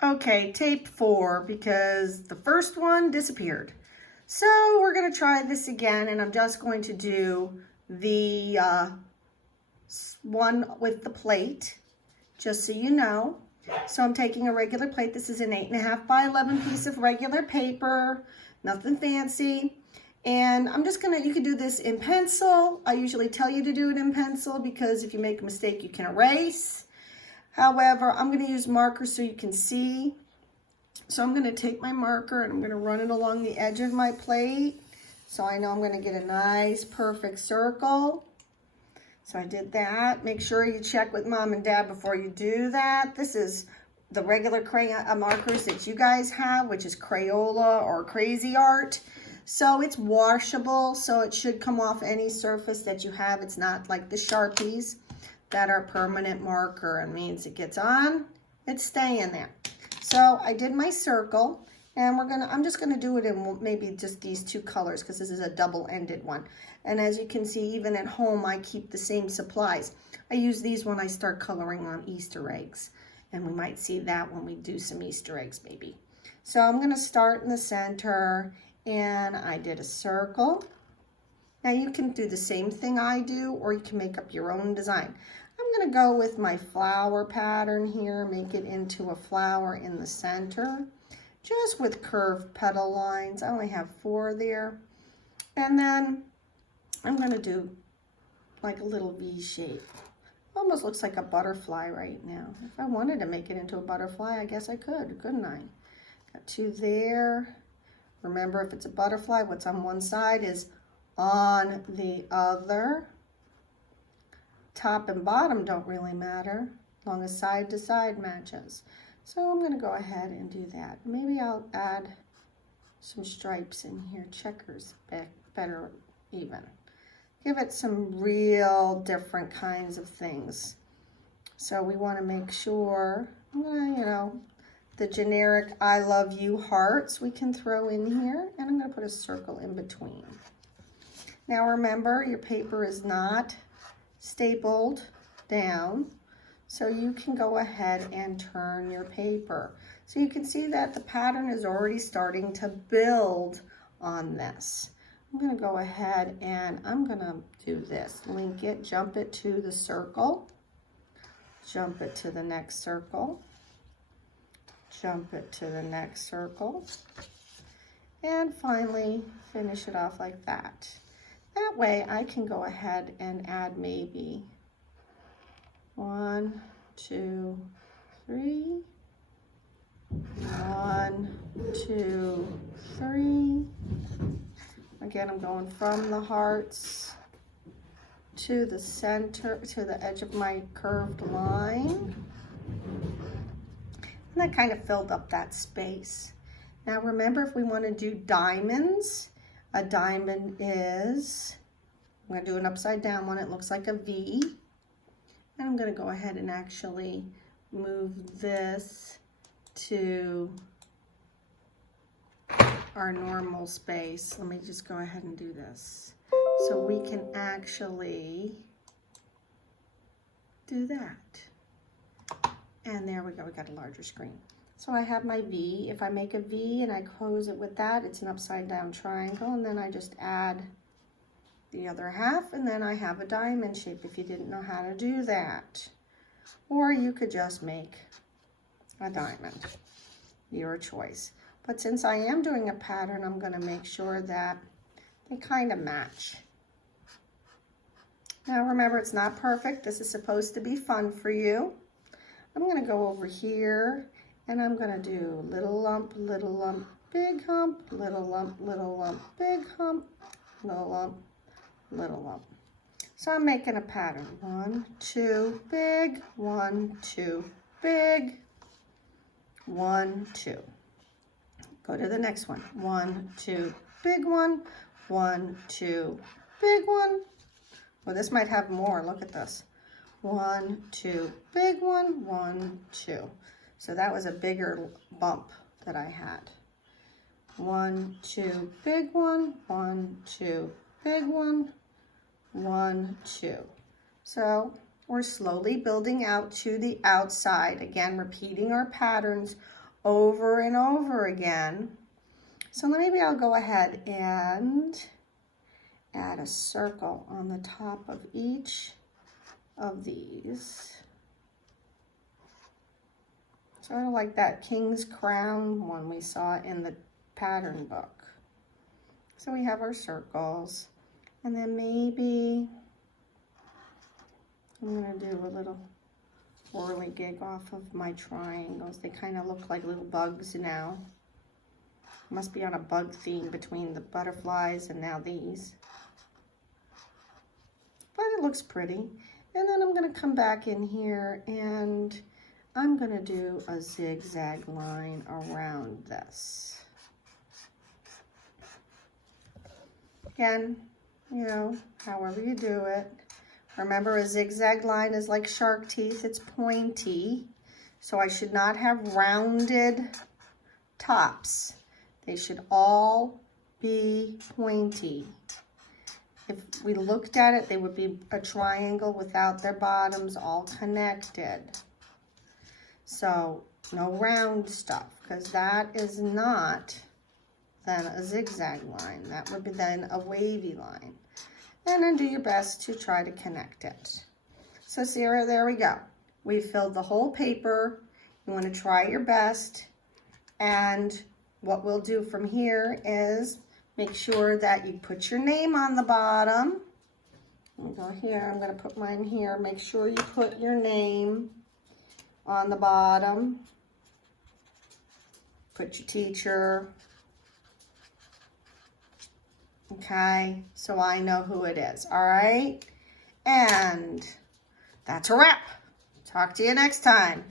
Okay, tape 4 because the first one disappeared. So we're going to try this again, and I'm just going to do the one with the plate, just so you know. So I'm taking a regular plate. This is an 8.5 by 11 piece of regular paper, nothing fancy. And I'm just gonna, you can do this in pencil. I usually tell you to do it in pencil because if you make a mistake, you can erase. However, I'm gonna use markers so you can see. So I'm gonna take my marker and I'm gonna run it along the edge of my plate. So I know I'm gonna get a nice, perfect circle. So I did that. Make sure you check with mom and dad before you do that. This is the regular crayon markers that you guys have, which is Crayola or Crazy Art. So it's washable, so it should come off any surface that you have. It's not like the Sharpies that are permanent marker. It means it gets on, it's staying there. So I did my circle, and I'm just gonna do it in maybe just these two colors because this is a double-ended one. And as you can see, even at home, I keep the same supplies. I use these when I start coloring on Easter eggs, and we might see that when we do some Easter eggs maybe. So I'm gonna start in the center, and I did a circle. Now you can do the same thing I do, or you can make up your own design. I'm gonna go with my flower pattern here, make it into a flower in the center, just with curved petal lines. I only have 4 there. And then I'm gonna do like a little V shape. Almost looks like a butterfly right now. If I wanted to make it into a butterfly, I guess I could, couldn't I? Got 2 there. Remember, if it's a butterfly, what's on one side is on the other. Top and bottom don't really matter, as long as side to side matches. So I'm gonna go ahead and do that. Maybe I'll add some stripes in here, checkers better even. Give it some real different kinds of things. So we wanna make sure, you know, the generic I love you hearts we can throw in here, and I'm gonna put a circle in between. Now remember, your paper is not stapled down, so you can go ahead and turn your paper. So you can see that the pattern is already starting to build on this. I'm gonna go ahead and I'm gonna do this, link it, jump it to the circle, jump it to the next circle, jump it to the next circle, and finally finish it off like that. That way I can go ahead and add maybe 1, 2, 3, 1, 2, 3. Again, I'm going from the hearts to the center, to the edge of my curved line. And that kind of filled up that space. Now remember, if we want to do diamonds, a diamond is, I'm going to do an upside down one. It looks like a V. And I'm going to go ahead and actually move this to our normal space. Let me just go ahead and do this. So we can actually do that. And there we go, we got a larger screen. So I have my V. If I make a V and I close it with that, it's an upside down triangle, and then I just add the other half, and then I have a diamond shape if you didn't know how to do that. Or you could just make a diamond, your choice. But since I am doing a pattern, I'm gonna make sure that they kind of match. Now remember, it's not perfect. This is supposed to be fun for you. I'm gonna go over here and I'm gonna do little lump, big hump, little lump, big hump, little lump, little lump. So I'm making a pattern. 1, 2, big, 1, 2, big, 1, 2. Go to the next one. 1, 2, big one, 1, 2, big one. Well, this might have more. Look at this. 1, 2, big one, 1, 2. So that was a bigger bump that I had. 1, 2, big one, 1, 2, big one, 1, 2. So we're slowly building out to the outside. Again, repeating our patterns over and over again. So maybe I'll go ahead and add a circle on the top of each of these. Sort of like that king's crown one we saw in the pattern book. So we have our circles, and then maybe I'm going to do a little whirligig off of my triangles. They kind of look like little bugs now. Must be on a bug theme between the butterflies and now these. But it looks pretty. And then I'm going to come back in here and I'm going to do a zigzag line around this. Again, you know, however you do it. Remember, a zigzag line is like shark teeth. It's pointy. So I should not have rounded tops. They should all be pointy. If we looked at it, they would be a triangle without their bottoms all connected. So no round stuff, because that is not then a zigzag line. That would be then a wavy line. And then do your best to try to connect it. So Sarah, there we go. We've filled the whole paper. You want to try your best. And what we'll do from here is make sure that you put your name on the bottom. I'll go here. I'm going to put mine here. Make sure you put your name on the bottom. Put your teacher. Okay, so I know who it is. All right, and that's a wrap. Talk to you next time.